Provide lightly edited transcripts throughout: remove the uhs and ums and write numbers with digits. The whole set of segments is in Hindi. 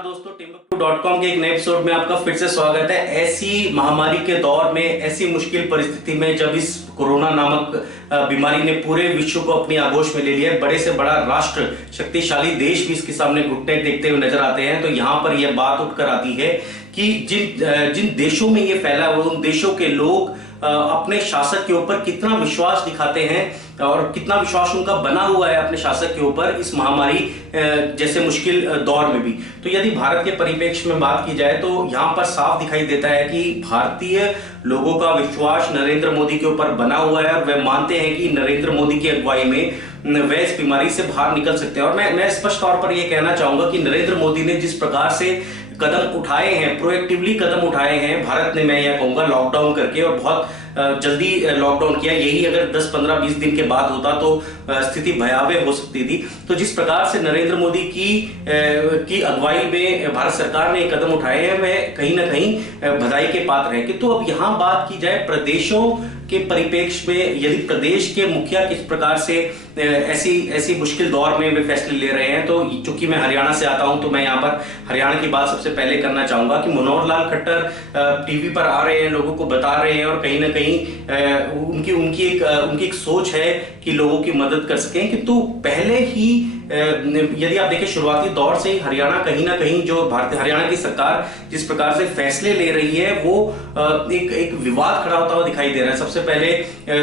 नमस्कार दोस्तों, timbuktu.com के एक नए एपिसोड में आपका फिर से स्वागत है। ऐसी महामारी के दौर में, ऐसी मुश्किल परिस्थिति में जब इस कोरोना नामक बीमारी ने पूरे विश्व को अपनी आगोश में ले लिया है, बड़े से बड़ा राष्ट्र, शक्तिशाली देश भी इसके सामने घुटने टेकते हुए नजर आते हैं, तो यहाँ पर यह बात उठकर आती है कि जिन देशों में ये फैला हुआ, उन देशों के लोग अपने शासक के ऊपर कितना विश्वास दिखाते हैं और कितना विश्वास उनका बना हुआ है अपने शासक के ऊपर इस महामारी जैसे मुश्किल दौर में भी। तो यदि भारत के परिप्रेक्ष्य में बात की जाए तो यहाँ पर साफ दिखाई देता है कि भारतीय लोगों का विश्वास नरेंद्र मोदी के ऊपर बना हुआ है और वे मानते हैं कि नरेंद्र मोदी की अगुवाई में वे इस बीमारी से बाहर निकल सकते हैं। और मैं स्पष्ट तौर पर यह कहना चाहूंगा कि नरेंद्र मोदी ने जिस प्रकार से कदम उठाए हैं, प्रोएक्टिवली कदम उठाए हैं भारत ने, मैं यह कहूंगा लॉकडाउन करके, और बहुत जल्दी लॉकडाउन किया। यही अगर 10, 15, 20 दिन के बाद होता तो स्थिति भयावह हो सकती थी। तो जिस प्रकार से नरेंद्र मोदी की अगुवाई में भारत सरकार ने कदम उठाए हैं, वह कहीं ना कहीं बधाई के पात्र है। कि तो अब यहाँ बात की जाए प्रदेशों के परिप्रेक्ष्य में, यदि प्रदेश के मुखिया किस प्रकार से ऐसी मुश्किल दौर में वे फैसले ले रहे हैं, तो चूंकि मैं हरियाणा से आता हूं तो मैं यहाँ पर हरियाणा की बात सबसे पहले करना चाहूंगा कि मनोहर लाल खट्टर टीवी पर आ रहे हैं, लोगों को बता रहे हैं और कहीं ना कहीं उनकी एक सोच है कि लोगों की मदद कर सकें। किंतु पहले ही यदि आप देखें शुरुआती दौर से ही हरियाणा कहीं ना कहीं जो हरियाणा की सरकार जिस प्रकार से फैसले ले रही है, वो एक विवाद खड़ा होता हुआ दिखाई दे रहा है। सबसे पहले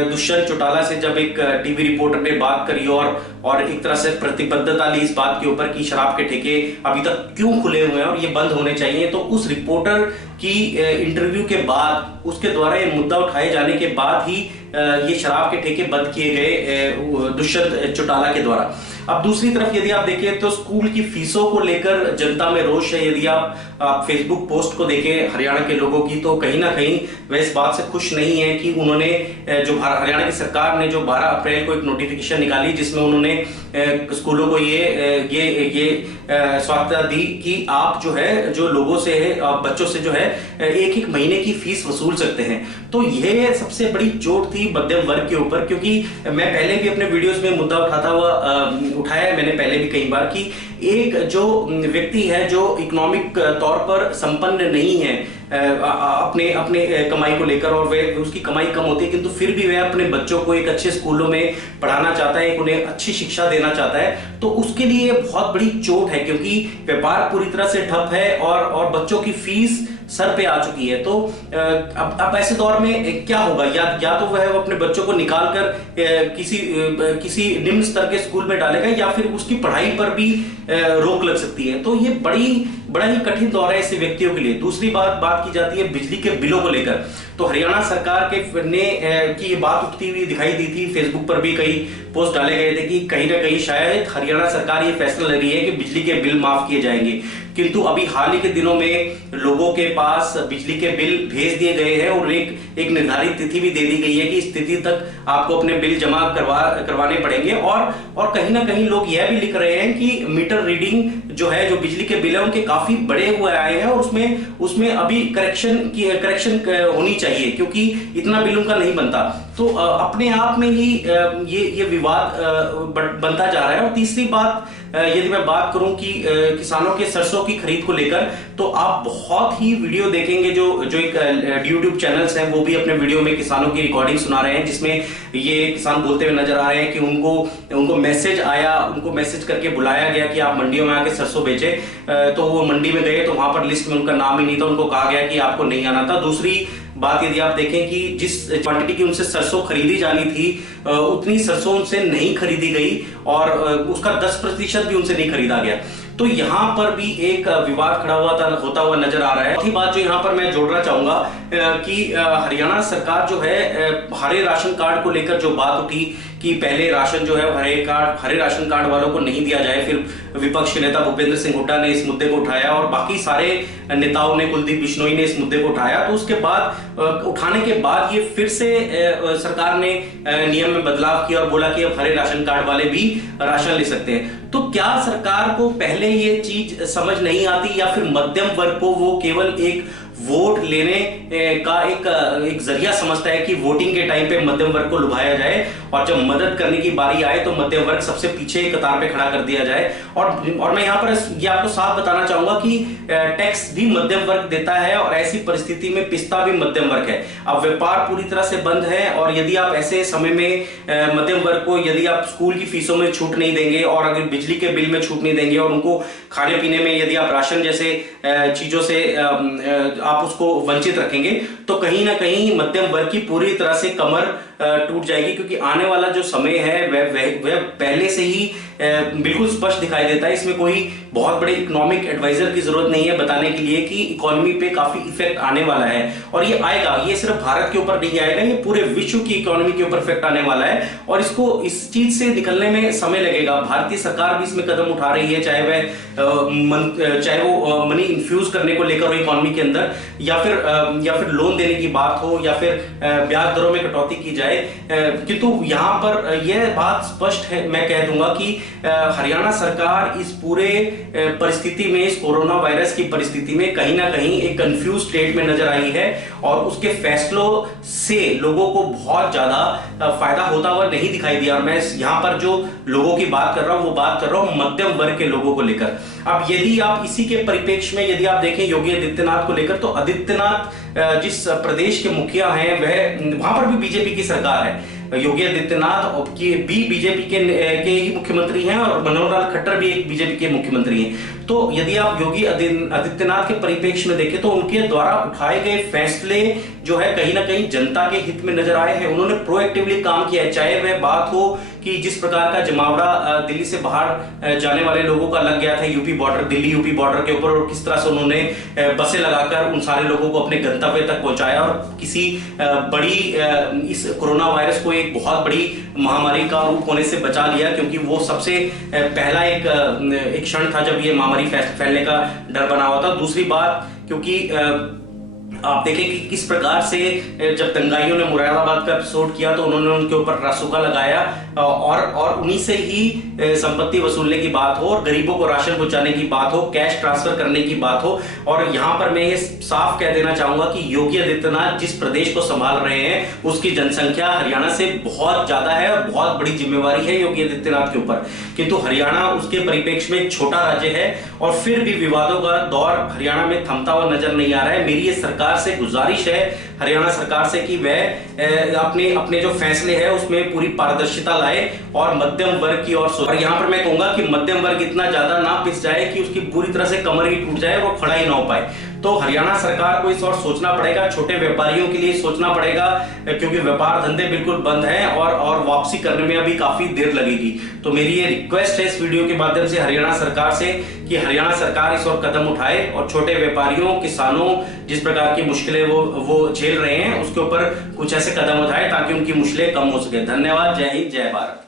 दुष्यंत चौटाला से जब एक टीवी रिपोर्टर ने बात करी और एक तरह से प्रतिबद्धता ली इस बात के ऊपर कि शराब के ठेके अभी तक क्यों खुले हुए हैं और ये बंद होने चाहिए, तो उस रिपोर्टर की इंटरव्यू के बाद, उसके द्वारा ये मुद्दा उठाए जाने के बाद ही ये शराब के ठेके बंद किए गए दुष्यंत चौटाला के द्वारा। अब दूसरी तरफ यदि आप देखें तो स्कूल की फीसों को लेकर जनता में रोष है। यदि आप फेसबुक पोस्ट को देखें हरियाणा के लोगों की, तो कहीं ना कहीं वे इस बात से खुश नहीं है कि उन्होंने जो हरियाणा की सरकार ने जो 12 अप्रैल को एक नोटिफिकेशन निकाली जिसमें उन्होंने स्कूलों को ये स्वायत्तता दी कि आप जो लोगों से बच्चों से एक महीने की फीस वसूल सकते हैं। तो यह सबसे बड़ी चोट थी मध्यम वर्ग के ऊपर, क्योंकि मैं पहले भी अपने वीडियोस में मुद्दा उठाया है मैंने पहले भी कई बार कि एक जो व्यक्ति है जो इकोनॉमिक तौर पर संपन्न नहीं है अपने कमाई को लेकर, और वे उसकी कमाई कम होती है, किंतु फिर भी वह अपने बच्चों को एक अच्छे स्कूलों में पढ़ाना चाहता है, उन्हें अच्छी शिक्षा देना चाहता है, तो उसके लिए बहुत बड़ी चोट है, क्योंकि व्यापार पूरी तरह से ठप है और बच्चों की फीस सर पे आ चुकी है। तो अब ऐसे दौर में क्या होगा, या तो वह अपने बच्चों को निकालकर किसी निम्न स्तर के स्कूल में डालेगा, या फिर उसकी पढ़ाई पर भी रोक लग सकती है। तो ये बड़ा ही कठिन दौर है ऐसे व्यक्तियों के लिए। दूसरी बात की जाती है बिजली के बिलों को लेकर, तो हरियाणा सरकार ने की ये बात उठती हुई दिखाई दी थी। फेसबुक पर भी कई पोस्ट डाले गए थे कि कहीं ना कहीं शायद हरियाणा सरकार ये फैसला ले रही है कि बिजली के बिल माफ किए जाएंगे, किंतु अभी हाल ही के दिनों में लोगों के पास बिजली के बिल भेज दिए गए हैं और एक निर्धारित तिथि भी दे दी गई है कि इस तिथि तक आपको अपने बिल जमा करवाने पड़ेंगे। और कहीं ना कहीं लोग यह भी लिख रहे हैं कि मीटर रीडिंग जो बिजली के बिल है उनके काफी बड़े हुए आए हैं और उसमें अभी करेक्शन होनी चाहिए, क्योंकि इतना बिल उनका नहीं बनता। तो अपने आप में ही ये विवाद बनता जा रहा है। और तीसरी बात यदि मैं बात करूं कि किसानों के सरसों की खरीद को लेकर, तो आप बहुत ही वीडियो देखेंगे जो एक यूट्यूब चैनल्स हैं वो भी अपने वीडियो में किसानों की रिकॉर्डिंग सुना रहे हैं, जिसमें ये किसान बोलते हुए नजर आ रहे हैं कि उनको मैसेज आया, उनको मैसेज करके बुलाया गया कि आप मंडियों में आके सरसों बेचे, तो वो मंडी में गए तो वहां पर लिस्ट में उनका नाम ही नहीं था, उनको कहा गया कि आपको नहीं आना था। दूसरी बात यदि आप देखें कि जिस क्वांटिटी की उनसे सरसों खरीदी जानी थी उतनी सरसों उनसे नहीं खरीदी गई और उसका 10% भी उनसे नहीं खरीदा गया। तो यहाँ पर भी एक विवाद खड़ा होता हुआ नजर आ रहा है। चौथी बात जो यहाँ पर मैं जोड़ना चाहूंगा कि हरियाणा सरकार हरे राशन कार्ड को लेकर जो बात उठी कि पहले राशन हरे राशन कार्ड वालों को नहीं दिया जाए, फिर विपक्ष के नेता भूपेंद्र सिंह हुड्डा ने इस मुद्दे को उठाया और बाकी सारे नेताओं ने, कुलदीप बिश्नोई ने इस मुद्दे को उठाया। तो उसके बाद उठाने के बाद ये फिर से सरकार ने नियम में बदलाव किया और बोला कि अब हरे राशन कार्ड वाले भी राशन ले सकते हैं। तो क्या सरकार को पहले ये चीज समझ नहीं आती, या फिर मध्यम वर्ग को वो केवल एक वोट लेने का एक जरिया समझता है कि वोटिंग के टाइम पे मध्यम वर्ग को लुभाया जाए, और जब मदद करने की बारी आए तो मध्यम वर्ग सबसे पीछे कतार पे खड़ा कर दिया जाए। और मैं यहाँ पर ये आपको साफ बताना चाहूंगा कि टैक्स भी मध्यम वर्ग देता है, और ऐसी परिस्थिति में पिसता भी मध्यम वर्ग है। अब व्यापार पूरी तरह से बंद है, और यदि आप ऐसे समय में मध्यम वर्ग को यदि आप स्कूल की फीसों में छूट नहीं देंगे, और अगर बिजली के बिल में छूट नहीं देंगे, और उनको खाने पीने में यदि आप राशन जैसे चीजों से आप उसको वंचित रखेंगे, तो कहीं ना कहीं मध्यम वर्ग की पूरी तरह से कमर टूट जाएगी। क्योंकि आने वाला जो समय है वह पहले से ही बिल्कुल स्पष्ट दिखाई देता है। इसमें कोई बहुत बड़े इकोनॉमिक एडवाइजर की जरूरत नहीं है बताने के लिए कि इकोनॉमी पे काफी इफेक्ट आने वाला है, और ये आएगा। ये सिर्फ भारत के ऊपर नहीं आएगा, ये पूरे विश्व की इकोनॉमी के ऊपर इफेक्ट आने वाला है, और इसको इस चीज से निकलने में समय लगेगा। भारतीय सरकार भी इसमें कदम उठा रही है, चाहे वो मनी इन्फ्यूज करने को लेकर हो इकोनॉमी के अंदर, या फिर लोन देने की बात हो, या फिर ब्याज दरों में कटौती की जाए। किंतु यहाँ पर यह बात स्पष्ट है, मैं कह दूंगा कि हरियाणा सरकार इस पूरे परिस्थिति में, इस कोरोना वायरस की परिस्थिति में कहीं ना कहीं एक कंफ्यूज स्टेट में नजर आई है, और उसके फैसलों से लोगों को बहुत ज्यादा फायदा होता हुआ नहीं दिखाई दिया। और मैं यहाँ पर जो लोगों की बात कर रहा हूं वो बात कर रहा हूं मध्यम वर्ग के लोगों को लेकर। अब यदि आप इसी के परिप्रेक्ष्य में यदि आप देखें योगी आदित्यनाथ को लेकर, तो आदित्यनाथ जिस प्रदेश के मुखिया हैं वहां पर भी बीजेपी की सरकार है। योगी आदित्यनाथ की भी बीजेपी के ही मुख्यमंत्री हैं, और मनोहर लाल खट्टर भी एक बीजेपी के मुख्यमंत्री हैं। तो यदि आप योगी आदित्यनाथ के परिप्रेक्ष्य में देखें, तो उनके द्वारा उठाए गए फैसले जो है कहीं ना कहीं जनता के हित में नजर आए हैं। उन्होंने प्रोएक्टिवली काम किया है, चाहे वह बात हो कि जिस प्रकार का जमावड़ा दिल्ली से बाहर जाने वाले लोगों का लग गया था दिल्ली यूपी बॉर्डर के ऊपर, और किस तरह से उन्होंने बसें लगाकर उन सारे लोगों को अपने गंतव्य तक पहुंचाया, और किसी बड़ी इस कोरोना वायरस को एक बहुत बड़ी महामारी का रूप होने से बचा लिया। क्योंकि वो सबसे पहला एक क्षण था जब ये महामारी फैलने का डर बना हुआ था। दूसरी बात, क्योंकि आप देखें कि किस प्रकार से जब दंगाइयों ने मुरादाबाद का एपिसोड किया, तो उन्होंने उनके ऊपर रासुका लगाया, और उन्हीं से ही संपत्ति वसूलने की बात हो, और गरीबों को राशन पहुंचाने की बात हो, कैश ट्रांसफर करने की बात हो। और यहां पर मैं ये साफ कह देना चाहूंगा कि योगी आदित्यनाथ जिस प्रदेश को संभाल रहे हैं उसकी जनसंख्या हरियाणा से बहुत ज्यादा है, और बहुत बड़ी जिम्मेवारी है योगी आदित्यनाथ के ऊपर। किंतु हरियाणा उसके परिप्रेक्ष्य में एक छोटा राज्य है, और फिर भी विवादों का दौर हरियाणा में थमता हुआ नजर नहीं आ रहा है। मेरी ये सरकार से गुजारिश है, हरियाणा सरकार से, कि वह अपने जो फैसले हैं उसमें पूरी पारदर्शिता लाए, और मध्यम वर्ग की और यहाँ पर मैं कहूंगा कि मध्यम वर्ग इतना ज्यादा ना पिस जाए कि उसकी पूरी तरह से कमर ही टूट जाए, वो खड़ा ही ना हो पाए। तो हरियाणा सरकार को इस और सोचना पड़ेगा, छोटे व्यापारियों के लिए सोचना पड़ेगा, क्योंकि व्यापार धंधे बिल्कुल बंद हैं, और वापसी करने में अभी काफी देर लगेगी। तो मेरी ये रिक्वेस्ट है इस वीडियो के माध्यम से हरियाणा सरकार से, कि हरियाणा सरकार इस और कदम उठाए, और छोटे व्यापारियों, किसानों जिस प्रकार की मुश्किलें वो झेल रहे हैं उसके ऊपर कुछ ऐसे कदम उठाए ताकि उनकी मुश्किलें कम हो सके। धन्यवाद। जय हिंद, जय भारत।